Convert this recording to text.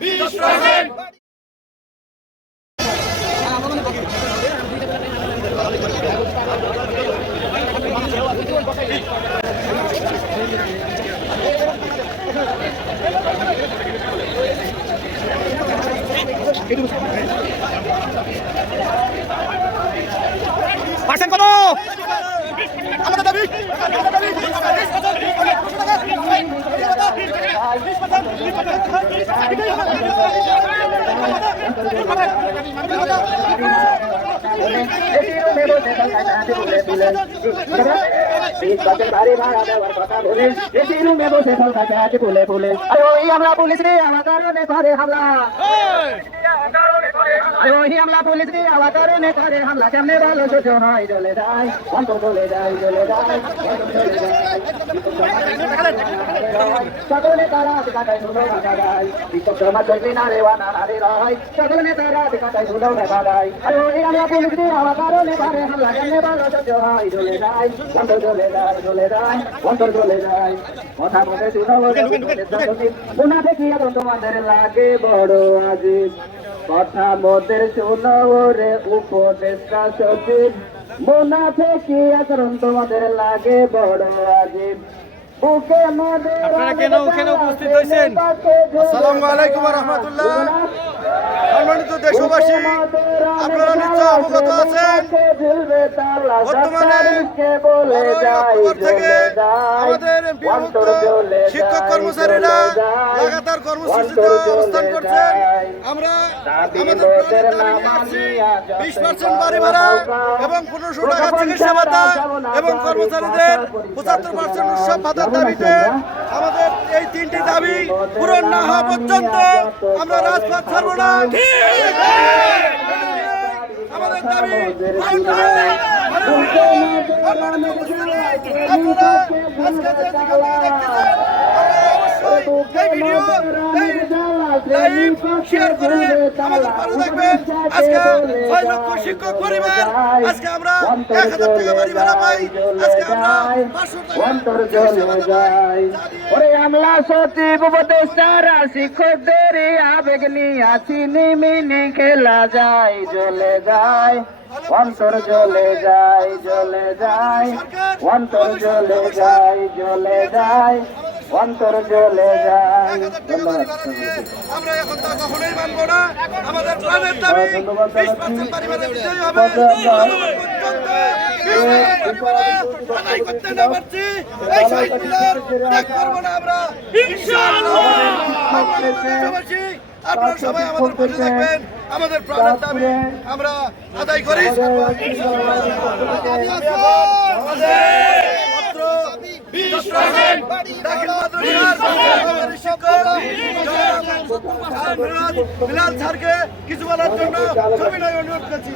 20%। Percent কত আমাদের দাবি ভারী ভাড়া দেওয়ার কথা বলে রুমে বসে সরকারকে আছে ফুলে ফুলে ওই হামলা পুলিশ রে আমার কারণে করে হামলা ওই হামলা পুলিশ রে আমার কারণে করে হামলা কেমনে ভালো ছোট হয় চলে যায় অন্তর চলে যায় চলে যায় সকলে তারা কাটায় শুনো দেখা যায় বিশ্বকর্মা চলবি না রে ওয়ানা রে রায় সকলে তারা কাটায় শুনো দেখা যায় ওই হামলা পুলিশ রে আমার কারণে করে হামলা কেমনে ভালো ছোট হয় চলে যায় অন্তর চলে যায় চলে যায় অন্তর চলে যায় কথা বলে শুনো মোনা দেখি এখন তোমাদের লাগে বড় আজিব কথা মোদের শুনো রে উপদেষ্টা সচিব মোনা থেকে এখন তোমাদের লাগে বড় আজিব আপনারা কেন উপস্থিত হয়েছেন? আসসালামু আলাইকুম ওয়া রাহমাতুল্লাহ। সম্মানিত দেশবাসী, আপনারা নিশ্চয় অবগত আছেন বর্তমানে অক্টোবর থেকে আমাদের বিভক্ত শিক্ষক কর্মচারীরা লাগাতার কর্মসূচিতে অবস্থান করছেন। আমরা আমাদের প্রাণের দাবি নিয়ে আসছি 20% বাড়ি ভাড়া এবং 1500 টাকা চিকিৎসা ভাতা এবং কর্মচারীদের 75% উৎসব ভাতার দাবিতে আমাদের এই তিনটি দাবি পূরণ না হওয়া পর্যন্ত আমরা রাজপথ ছাড়ব না। আমাদের দাবি পূরণ না হলে শেয়ার করে আমাদের ভালো থাকবেন। আজকে 6 লক্ষ শিক্ষক পরিবার, আজকে আমরা 1000 টাকা বাড়ি ভাড়া পাই, আজকে আমরা 500 টাকা ওরে আমলা সচিব উপদেষ্টারা শিক্ষকদের আবেগ নিয়ে আছি নিমিনি খেলা যায় জ্বলে যায় অন্তর জ্বলে যায় জ্বলে যায় অন্তর জ্বলে যায় জ্বলে যায় অন্তর জ্বলে যায়। আমরা এখন তা কখনোই মানব না। আমাদের প্রাণের দাবি 20% পরিমাণে দিতেই হবে। আদায় করতে না পারছি এই শহীদ মিনার ত্যাগ করবো না আমরা ইনশাআল্লাহ। আপনারা সবাই আমাদের পাশে থাকবেন। আমাদের প্রাণের দাবি আমরা আদায় করি। বিলাল স্যারকে কিছু বলার জন্য সবিনয় অনুরোধ করছি।